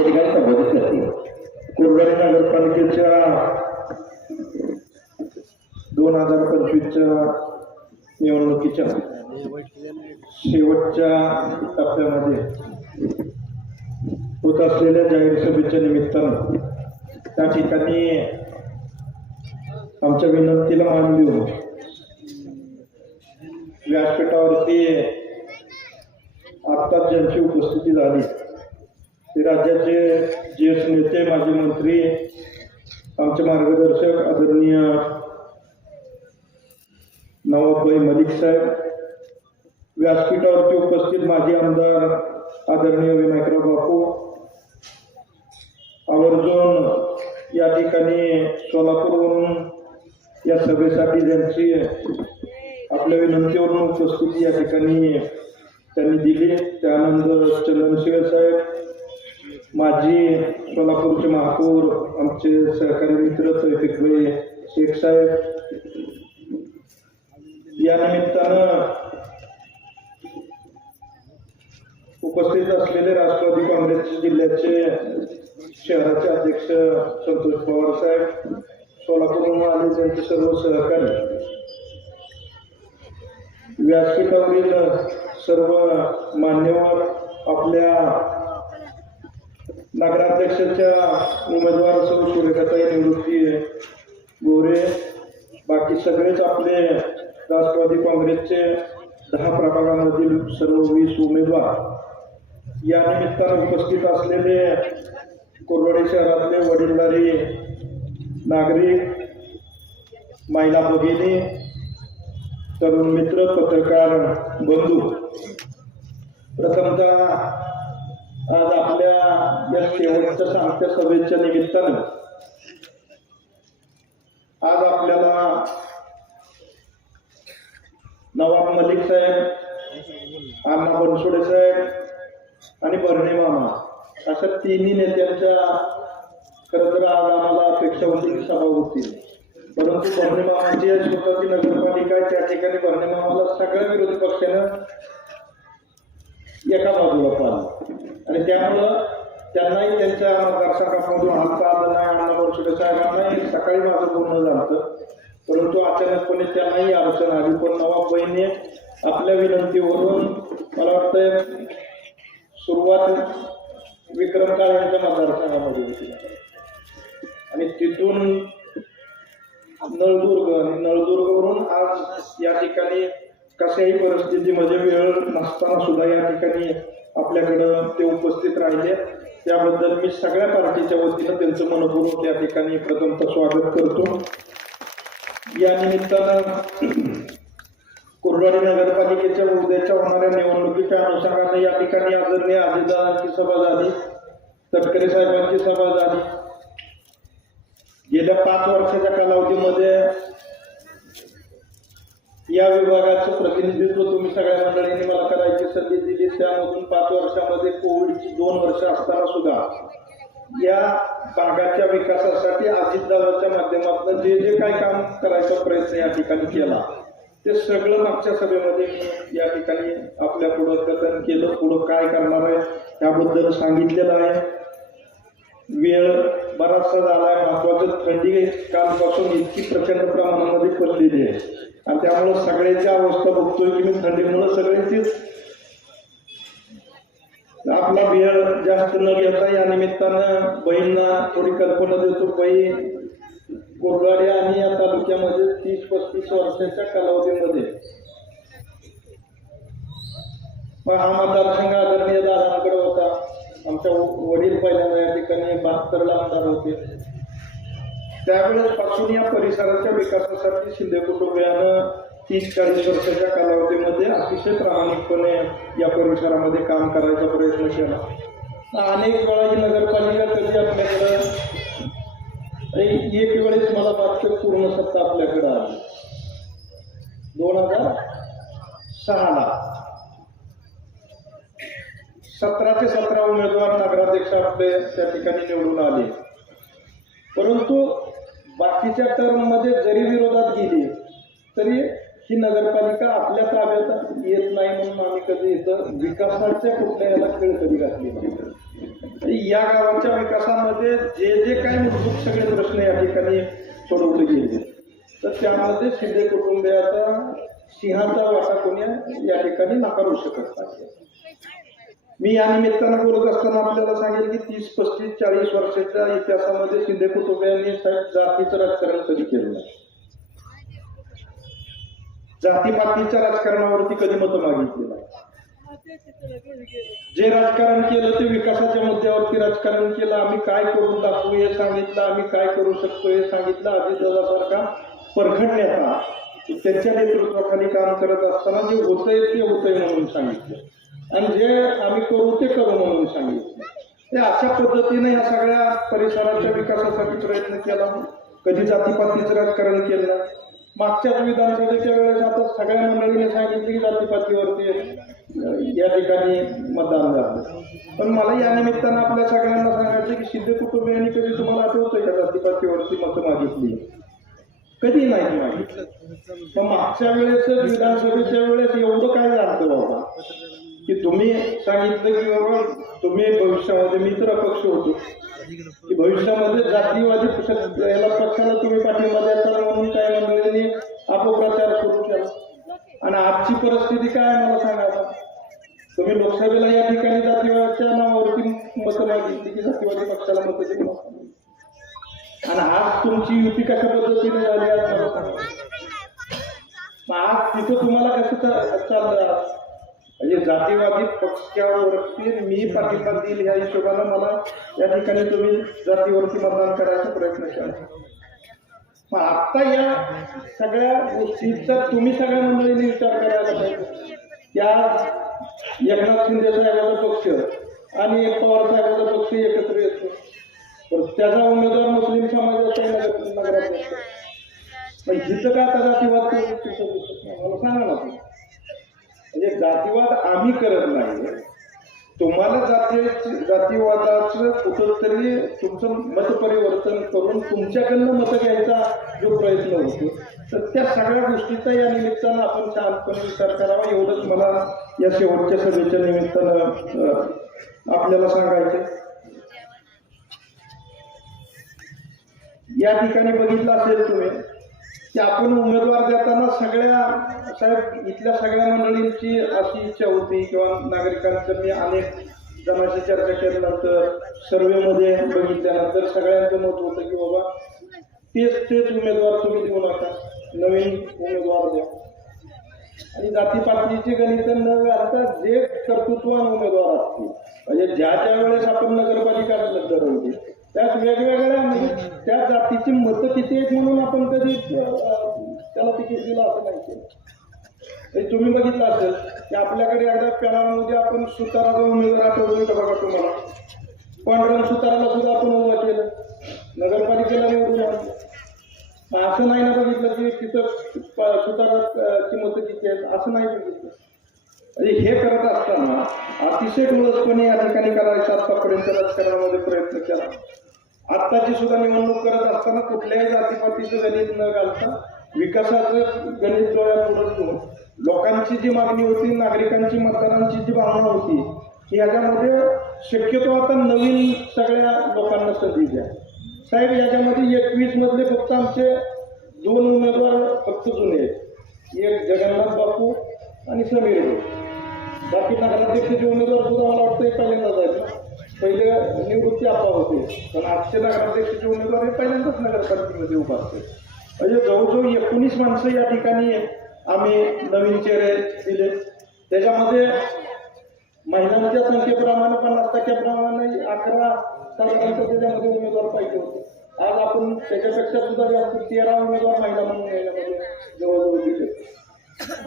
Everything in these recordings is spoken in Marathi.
या ठिकाणी संबोधित करते कोरवाडी नगरपालिकेच्या दोन हजार पंचवीसच्या निवडणुकीच्या शेवटच्या टप्प्यामध्ये होत असलेल्या जाहीर सभेच्या निमित्तानं त्या ठिकाणी आमच्या विनंतीला मान देऊन व्यासपीठावरती आत्ताच ज्यांची उपस्थिती झाली राज्याचे ज्येष्ठ नेते माजी मंत्री आमचे मार्गदर्शक आदरणीय नवाबभाई मलिक साहेब व्यासपीठावरती उपस्थित माजी आमदार आदरणीय विनायकराव बापू आवर्जून या ठिकाणी सोलापूरवरून या सभेसाठी ज्यांची आपल्या विनंतीवरून उपस्थिती या ठिकाणी त्यांनी दिली. त्यानंतर चंदनशिवे साहेब माझी सोलापूरचे महापौर आमचे सहकारी मित्र तौफिकभाई शेख साहेब. या निमित्तानं उपस्थित असलेले राष्ट्रवादी काँग्रेस जिल्ह्याचे शहराचे अध्यक्ष संतोष पवार साहेब सोलापूरहून आले त्यांचे सर्व सहकारी. व्यासपीठावरील सर्व मान्यवर आपल्या नगराध्यक्षाच्या उमेदवार सौ सूर्यकाताई निवृत्ती गोरे बाकी सगळेच आपले राष्ट्रवादी काँग्रेसचे दहा प्रभागामधील सर्व वीस उमेदवार. या निमित्तानं उपस्थित असलेले कोरवाडी शहरातले वडीलधारी नागरिक महिला भगिनी तरुण मित्र पत्रकार बंधू प्रथमतः आज आपल्या या शेवटच्या सांगत्या सभेच्या निमित्तानं आज आपल्याला नवाब मलिक साहेब अण्णा बनसोडे साहेब आणि बर्णे मामा अशा तिन्ही नेत्यांच्या खरं तर आज आम्हाला अपेक्षा होती की सभा होतील. परंतु बर्णे मामाची स्वतःची नगरपालिका आहे त्या ठिकाणी बर्णे मामाला सगळ्या विरोधी पक्षानं एका बाजूला पाहिलं. त्यामुळं त्यांनाही त्यांच्या मतदारसंघामधून हालता आलं नाही आम्हाला बनसोडे साहेबांनाही सकाळी माझं बोलणं झालं परंतु अचानकपणे त्यांनाही अडचण आली. पण नवाबाईने आपल्या विनंतीवरून मला वाटतं सुरुवात विक्रम काळ यांच्या मतदारसंघामध्ये होती. आणि तिथून नळदुर्ग आणि नळदुर्गवरून आज या ठिकाणी कशाही परिस्थितीमध्ये वेळ नसताना सुद्धा या ठिकाणी आपल्याकडं ते उपस्थित राहिले. त्याबद्दल मी सगळ्या पार्टीच्या वतीनं त्यांचं मनपूर्वक या ठिकाणी प्रथमतः स्वागत करतो. या निमित्तानं कुर्डवाडी नगरपालिकेच्या उद्याच्या होणाऱ्या निवडणुकीच्या अनुषंगानं या ठिकाणी आदरणीय आजीदारांची सभा झाली. तटकरे साहेबांची सभा झाली. गेल्या पाच वर्षाच्या कालावधीमध्ये या विभागाचं प्रतिनिधित्व तुम्ही सगळ्या मंडळींनी मला करायची संधी दिली. त्यामधून पाच वर्षामध्ये कोविडची दोन वर्ष असताना सुद्धा या भागाच्या विकासासाठी अजितदादाच्या माध्यमातून जे जे काही काम करायचा प्रयत्न या ठिकाणी केला ते सगळं मागच्या सभेमध्ये मी या ठिकाणी आपल्या पुढं कथन केलं. पुढं काय करणार आहे त्याबद्दल सांगितलेलं आहे. वेळ बराचसा झाला आहे महत्वाचं थंडी कालपासून इतकी प्रचंड प्रमाणामध्ये पडलेली आहे. आणि त्यामुळं सगळ्याची अवस्था बघतोय की मी थंडीमुळं सगळ्यांचीच आपला वेळ जास्त न घेता या निमित्तानं बहीणना थोडी कल्पना देतो. बहीण गोरगाडे आणि या तालुक्यामध्ये तीस पस्तीस वर्षाच्या कालावधीमध्ये. मग हा मतदारसंघ आदरणीय दादांकडे होता. आमच्या वडील पहिल्यांदा या ठिकाणी बहात्तरला आमदार होते. त्यावेळेस पासून या परिसराच्या विकासासाठी शिंदे कुटुंबियानं तीस चाळीस वर्षाच्या कालावधीमध्ये अतिशय प्रामाणिकपणे या परिसरामध्ये काम करायचा प्रयत्न केला. अनेक वेळा ही नगरपालिका कधी आपल्याकडं एक एक वेळेस मला वाटतं पूर्ण सत्ता आपल्याकडे आली. दोन हजार सहाला. सतरा ते सतरा उमेदवार नगराध्यक्ष आपले त्या ठिकाणी निवडून आले. परंतु बाकीच्या टर्ममध्ये जरी विरोधात गेली तरी ही नगरपालिका आपल्या ताब्यात येत नाही म्हणून आम्ही कधी इथं विकासाच्या कुठल्या याला खेळ कधी घातली नाही. या गावाच्या विकासामध्ये जे जे काही मूलभूत सगळे प्रश्न या ठिकाणी सोडवले गेले तर त्यामध्ये शिंदे कुटुंबियाचा सिंहाचा वाटा कोणी या ठिकाणी नाकारू शकत नाही. मी या निमित्तानं बोलत असताना आपल्याला सांगेल की तीस पस्तीस चाळीस वर्षाच्या इतिहासामध्ये शिंदे कुटुंबियांनी जातीचं राजकारण कधी केलं नाही? जातीपातीच्या राजकारणावरती कधी मतं मागितली नाही? जे राजकारण केलं ते विकासाच्या मुद्द्यावरती राजकारण केलं. आम्ही काय करून दाखवू हे सांगितलं. आम्ही काय करू शकतो हे सांगितलं. अजितदादासारखा परखड नेता त्यांच्या नेतृत्वाखाली काम करत असताना जे होतंय ते होतंय म्हणून सांगितलं. आणि जे आम्ही करू ते करू म्हणून सांगितलं. ते अशा पद्धतीने या सगळ्या परिसराच्या विकासासाठी प्रयत्न केला. कधी जातीपातीचं राजकारण केलं. मागच्याच विधानसभेच्या वेळेस आता सगळ्या मंडळीने सांगितलं की जातीपातीवरती या ठिकाणी मतदान झालं. पण मला या निमित्तानं आपल्या सगळ्यांना सांगायचं की सिद्ध कुटुंबियांनी कधी तुम्हाला आठवतंय का जातीपातीवरती मतं मागितली? कधी नाही मागितलं. पण मागच्या वेळेस विधानसभेच्या वेळेस एवढं काय झालं बाबा की तुम्ही सांगितलं की बाबा तुम्ही भविष्यामध्ये मित्र पक्ष होतो. की भविष्यामध्ये जातीवादी पक्ष- याला पक्षाला तुम्ही पाठिंबा द्यायचा म्हणून काय मंडळींनी अपप्रचार करू केला आणि आजची परिस्थिती काय मला सांगा तुम्ही लोकसभेला या ठिकाणी जातीवादाच्या नावावरती मतं मागितली की जातीवादी पक्षाला मतं दिली आणि आज तुमची युती कशा पद्धतीने झाली आज? आज तिथं तुम्हाला कसं चाललं म्हणजे जातीवादी पक्षावरती मी पाठिंबा देईल ह्या हिशोबानं मला या ठिकाणी तुम्ही जातीवरती मतदान करायचा प्रयत्न केला. मग आता या सगळ्या गोष्टीचा तुम्ही सगळ्या मंडळींनी विचार करायला पाहिजे. त्या एकनाथ शिंदे साहेबाचा पक्ष आणि एक पवार साहेबाचा पक्ष एकत्र येतो. तर त्याचा उमेदवार मुस्लिम समाजाचा नगरात पण हिचं काय आता जातीवाद नाही. मला सांगा ना तुम्ही. म्हणजे जातीवाद आम्ही करत नाही. तुम्हाला जाती जातीवादाचं कुठंतरी तुमचं मतपरिवर्तन करून तुमच्याकडनं मतं घ्यायचा जो प्रयत्न होतो तर त्या सगळ्या गोष्टीचा या निमित्तानं आपण शांतपणे विचार करावा. एवढंच मला या शेवटच्या सभेच्या निमित्तानं आपल्याला सांगायचं या ठिकाणी बघितलं असेल तुम्ही की आपण उमेदवार देताना सगळ्या साहेब इथल्या सगळ्या मंडळींची अशी इच्छा होती किंवा नागरिकांचं मी अनेक जणांशी चर्चा केल्यानंतर सर्वेमध्ये बघितल्यानंतर सगळ्यांचं मत होतं की बाबा तेच तेच उमेदवार तुम्ही देऊ नका. नवीन उमेदवार द्या. आणि जातीपातीचे गणित न घालता जे कर्तृत्वान उमेदवार असतील म्हणजे ज्या ज्या वेळेस आपण नगरपालिका ठरवली त्यात वेगवेगळ्या जातीची मतं किती आहेत म्हणून आपण कधी त्याला तिकीट दिलं असं नाही केलं. तुम्ही बघितलं असेल की आपल्याकडे एकदा पेनामध्ये आपण सुताराचा उमेदवार आठवलं का बघा तुम्हाला. पांढरण सुताराला सुद्धा आपण उभं केलं. नगरपालिकेला निवडून असं नाही ना बघितलं की तिथं सुताराची मतं किती आहेत. असं नाही बघितलं. म्हणजे हे करत असताना अतिशय मुळसपणे या ठिकाणी करायचा आतापर्यंत राजकारणामध्ये प्रयत्न केला. आत्ताची सुद्धा निवडणूक करत असताना कुठल्याही जातीपातीचं गणित न घालता विकासाचं गणित डोळ्यापुढं ठेवून लोकांची जी मागणी होती नागरिकांची मतदारांची जी भावना होती की याच्यामध्ये शक्यतो आता नवीन सगळ्या लोकांना संधी द्या. साहेब याच्यामध्ये एकवीस मधले फक्त आमचे दोन उमेदवार फक्त जुने आहेत. एक जगन्नाथ बापू आणि समीर भाऊ. बाकी नगराध्यक्षाचे उमेदवार सुद्धा मला वाटतं हे पहिल्यांदाच आहेत. पहिले निवृत्ती आपा होते. पण आजचे नगराध्यक्षाचे उमेदवार हे पहिल्यांदाच नगरपालिकेमध्ये उभा असते. म्हणजे जवळजवळ एकोणीस माणसं या ठिकाणी आम्ही नवीन चेहरे दिले. त्याच्यामध्ये महिलांच्या संख्येप्रमाणे पन्नास टक्क्याप्रमाणे अकरा साधारणतः त्याच्यामध्ये उमेदवार पाहिजे होते. आज आपण त्याच्यापेक्षा सुद्धा जास्त तेरा उमेदवार महिला म्हणून याच्यामध्ये जवळजवळ दिले.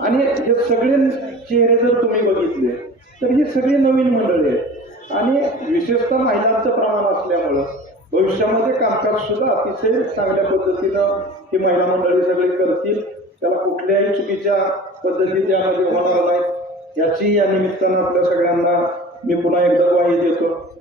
आणि हे सगळे चेहरे जर तुम्ही बघितले तर ही सगळी नवीन मंडळी आहेत. आणि विशेषतः महिलांचं प्रमाण असल्यामुळं भविष्यामध्ये कामकाज सुद्धा अतिशय चांगल्या पद्धतीनं ही महिला मंडळी सगळी करतील. त्याला कुठल्याही चुकीच्या पद्धती त्यामध्ये होणार नाहीत. याची या निमित्तानं आपल्या सगळ्यांना मी पुन्हा एकदा ग्वाही देतो.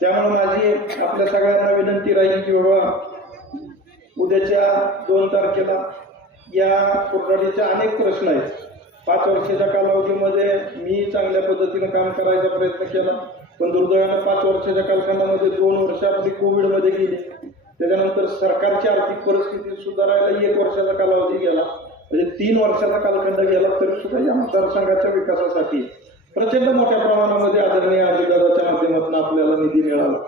त्यामुळे माझी आपल्या सगळ्यांना विनंती राहील की बाबा उद्याच्या दोन तारखेला या कोर्टाडीचे अनेक प्रश्न आहेत. पाच वर्षाच्या कालावधीमध्ये मी चांगल्या पद्धतीनं काम करायचा प्रयत्न केला. पण दुर्दैवानं पाच वर्षाच्या कालखंडामध्ये दोन वर्ष आपली कोविडमध्ये गेली. त्याच्यानंतर सरकारची आर्थिक परिस्थिती सुधारायला एक वर्षाचा कालावधी गेला. म्हणजे तीन वर्षाचा कालखंड गेला तरी सुद्धा या मतदारसंघाच्या विकासासाठी प्रचंड मोठ्या प्रमाणामध्ये आदरणीय अजितदादाच्या माध्यमातून आपल्याला निधी मिळाला.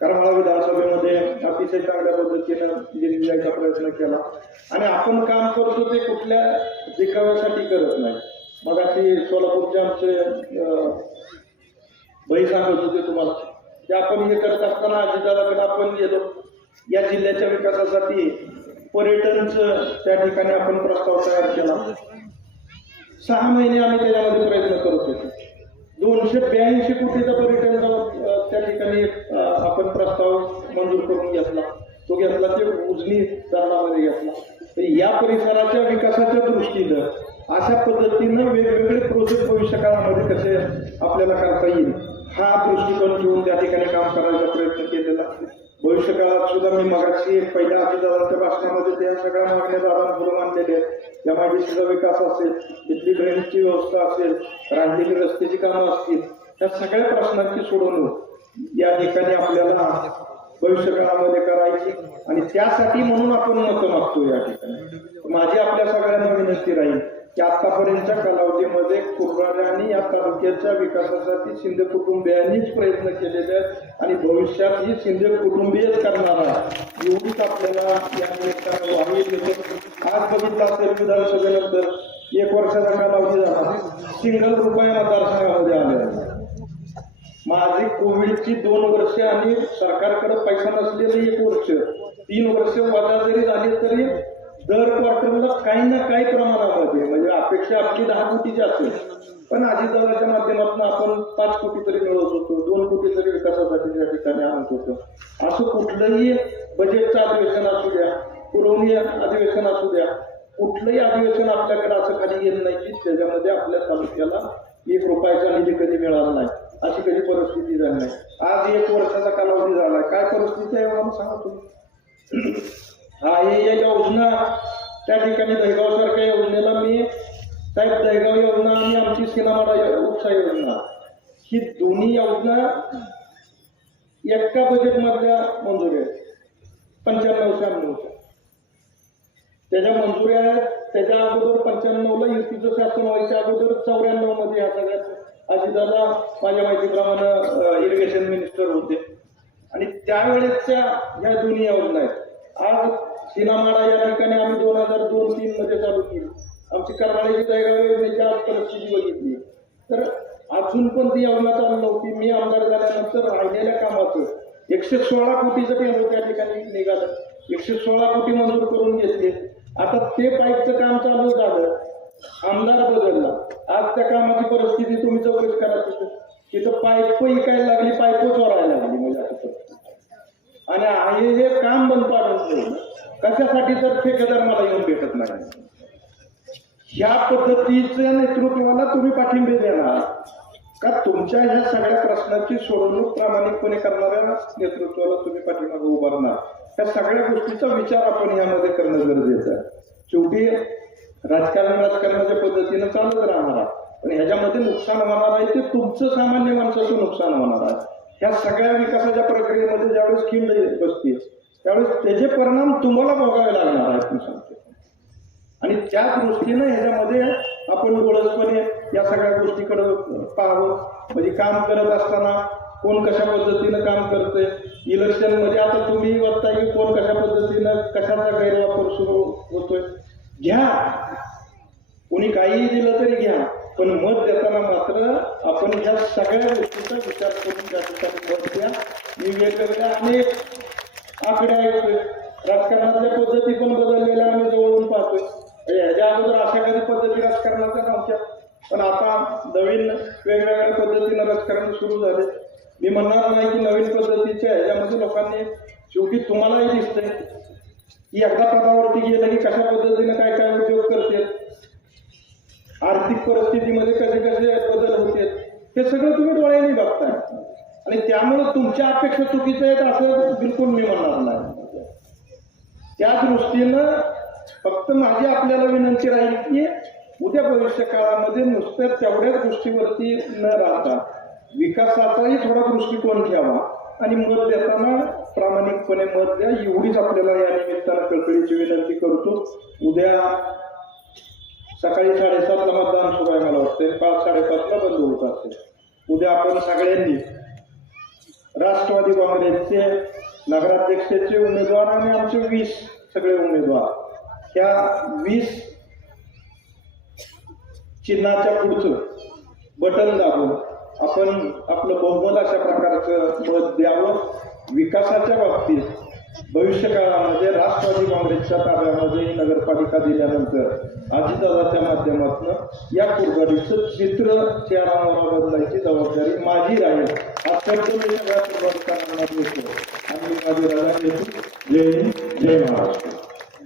करमाळा विधानसभेमध्ये अतिशय चांगल्या पद्धतीनं निधी मिळायचा प्रयत्न केला. आणि आपण काम करतो ते कुठल्या देखाव्यासाठी करत नाही. मग अशी सोलापूरचे आमचे बही सांगत होते तुम्हाला. ते आपण हे करत असताना अजितदादाकडे आपण गेलो. या जिल्ह्याच्या विकासासाठी पर्यटनचं त्या ठिकाणी आपण प्रस्ताव तयार केला. सहा महिने आम्ही त्याच्यामध्ये प्रयत्न करत होतो. दोनशे ब्याऐंशी कोटीचा पर्यटनचा त्या ठिकाणी आपण प्रस्ताव मंजूर करून घेतला. तो घेतला ते उजनी धरणामध्ये घेतला. या परिसराच्या विकासाच्या दृष्टीनं अशा पद्धतीनं वेगवेगळे प्रोजेक्ट भविष्य काळामध्ये कसे आपल्याला करता येईल हा दृष्टिकोन घेऊन त्या ठिकाणी काम करायचा प्रयत्न केलेला भविष्य काळात सुद्धा मी मगाशी पहिल्या अजितदादांच्या भाषणामध्ये त्या सगळ्या मागण्या दादा पुढे मांडलेल्या आहेत. एमआयडीसीचा विकास असेल तिथली ड्रेनची व्यवस्था असेल राहिलेली रस्त्याची कामं असतील त्या सगळ्या प्रश्नांची सोडवणूक या ठिकाणी आपल्याला भविष्य काळामध्ये करायची. आणि त्यासाठी म्हणून आपण मतं मागतो या ठिकाणी. माझी आपल्या सगळ्यांना विनंती राहील की आतापर्यंतच्या कालावधीमध्ये कुर्राड्याने या तालुक्याच्या विकासासाठी शिंदे कुटुंबियांनीच प्रयत्न केलेले आहेत आणि भविष्यात ही शिंदे कुटुंबीयच करणार आहे एवढीच आपल्याला या निमित्तानं व्हावी आज बघितलं असेल विधानसभेनंतर एक वर्षाचा कालावधी झाला. सिंगल रुपया मतदारसंघामध्ये आले माझी कोविडची दोन वर्ष आणि सरकारकडे पैसा नसलेले एक वर्ष. तीन वर्ष वजा जरी झाली तरी दर क्वार्टरला काही ना काही प्रमाणामध्ये म्हणजे अपेक्षा आपली दहा कोटीची असेल. पण अजितदादाच्या माध्यमातून आपण पाच कोटी तरी मिळवत होतो दोन कोटी तरी विकासासाठी त्या ठिकाणी आणत होतो. असं कुठलंही बजेटचं अधिवेशन असू द्या पुरवणी अधिवेशन असू द्या कुठलंही अधिवेशन आपल्याकडे असं खाली येत नाही की त्याच्यामध्ये आपल्या तालुक्याला एक रुपयाचा निधी कधी मिळाला नाही. अशी कधी परिस्थिती झाली नाही. आज एक वर्षाचा कालावधी झाला काय परिस्थिती आहे हो, मला सांगा तुम्ही. हा हे या योजना त्या ठिकाणी दहगाव सारख्या योजनेला मी साहेब दहगाव योजना आणि आमची सिनामाडा उपसा योजना. ही दोन्ही योजना एका बजेटमधल्या मंजुरी आहेत. पंच्याण्णव शहाण्णवच्या त्याच्या मंजुऱ्या आहेत. त्याच्या अगोदर पंच्याण्णवला युतीचं शासन व्हायच्या अगोदर चौऱ्याण्णवमध्ये या सगळ्या अजितदादा माझ्या माहितीप्रमाणे इरिगेशन मिनिस्टर होते. आणि त्यावेळेसच्या ह्या दोन्ही योजना आहेत. आज सिनामाडा या ठिकाणी आम्ही दोन हजार दोन तीन मध्ये चालू केली. आमची करमाळ्याची दहेगाव योजनेची आज परिस्थिती बघितली. तर अजून पण ती योजना चालू नव्हती. मी आमदार झाल्यानंतर राहिलेल्या कामाचं एकशे सोळा कोटीचं टेंडर त्या ठिकाणी निघालं. एकशे सोळा कोटी मंजूर करून घेतले. आता ते पाईपचं काम चालू झालं. आमदार बदलला. आज त्या कामाची परिस्थिती तुम्ही चौकशी करा तिथं. तिथं पाईप इकायला लागली पाईप चोरायला लागली म्हणजे आणि आहे हे काम बंद पाडून ठेवलं कशासाठी तर ठेकेदार मला येऊन भेटत नाही. ह्या पद्धतीच्या नेतृत्वाला तुम्ही पाठिंबे देणार. का तुमच्या ह्या सगळ्या प्रश्नांची सोडवणूक प्रामाणिकपणे करणाऱ्या नेतृत्वाला तुम्ही पाठिंबा उभारणार. त्या सगळ्या गोष्टीचा विचार आपण यामध्ये करणं गरजेचं आहे. शेवटी राजकारण राजकारणाच्या पद्धतीनं चालत राहणार आहे. पण ह्याच्यामध्ये नुकसान होणार आहे ते तुमचं सामान्य माणसाचं नुकसान होणार आहे. ह्या सगळ्या विकासाच्या प्रक्रियेमध्ये ज्यावेळेस खिंड बसते त्यावेळेस त्याचे परिणाम तुम्हाला भोगावे लागणार आहेत मी सांगते. आणि त्या दृष्टीनं ह्याच्यामध्ये आपण डोळसपणे या सगळ्या गोष्टीकडे पाहावं. म्हणजे काम करत असताना कोण कशा पद्धतीनं काम करतंय? इलेक्शनमध्ये आता तुम्ही बघता की कोण कशा पद्धतीनं कशाचा गैरवापर सुरू होतोय? घ्या कोणी काहीही दिलं तरी घ्या पण मत देताना मात्र आपण ह्या सगळ्या गोष्टीचा विचार करून त्या ठिकाणी मत द्या. मी वेगवेगळ्या अनेक आकडे ऐकतोय राजकारणातल्या पद्धती पण बदललेल्या आम्ही जवळून पाहतोय. म्हणजे ह्याच्या अगोदर अशा काही पद्धती राजकारणाच्या नव्हत्या. पण आता नवीन वेगवेगळ्या पद्धतीनं राजकारण सुरू झाले. मी म्हणणार नाही की नवीन पद्धतीच्या ह्याच्यामध्ये लोकांनी शेवटी तुम्हालाही दिसतंय. की एकदा पदावरती गेलं की कशा पद्धतीनं काय काय आर्थिक परिस्थितीमध्ये कसे कसे बदल होते. हे सगळं तुम्ही डोळ्याने बघता आणि त्यामुळे तुमच्या अपेक्षा चुकीच्या आहेत असं बिलकुल मी म्हणणार नाही. त्या दृष्टीनं फक्त माझी आपल्याला विनंती राहील की उद्या भविष्य काळामध्ये नुसत्या तेवढ्याच गोष्टीवरती न राहता विकासाचाही थोडा दृष्टिकोन ठेवा आणि मत देताना प्रामाणिकपणे मत द्या. एवढीच आपल्याला या निमित्तानं कळकळीची विनंती करतो. उद्या सकाळी साडेसातला मतदान सुरू आहे मला वाटतं पाच साडेपाचला बंद होत असते. उद्या आपण सगळ्यांनी राष्ट्रवादी काँग्रेसचे नगराध्यक्षाचे उमेदवार आणि आमचे वीस सगळे उमेदवार. ह्या वीस चिन्हाच्या पुढचं बटन दाबून आपण आपलं बहुमत अशा प्रकारचं मत द्यावं. विकासाच्या बाबतीत भविष्यकाळामध्ये राष्ट्रवादी काँग्रेसच्या ताब्यामध्ये नगरपालिका दिल्यानंतर अजितदादाच्या माध्यमातून या कुरबाडीचं चित्र चेहरावर बदलायची जबाबदारी माझी राहील हा शब्द मी सगळ्या कुरबाडीकरांना देतो आणि माझी राजा जय हिंद जय महाराष्ट्र.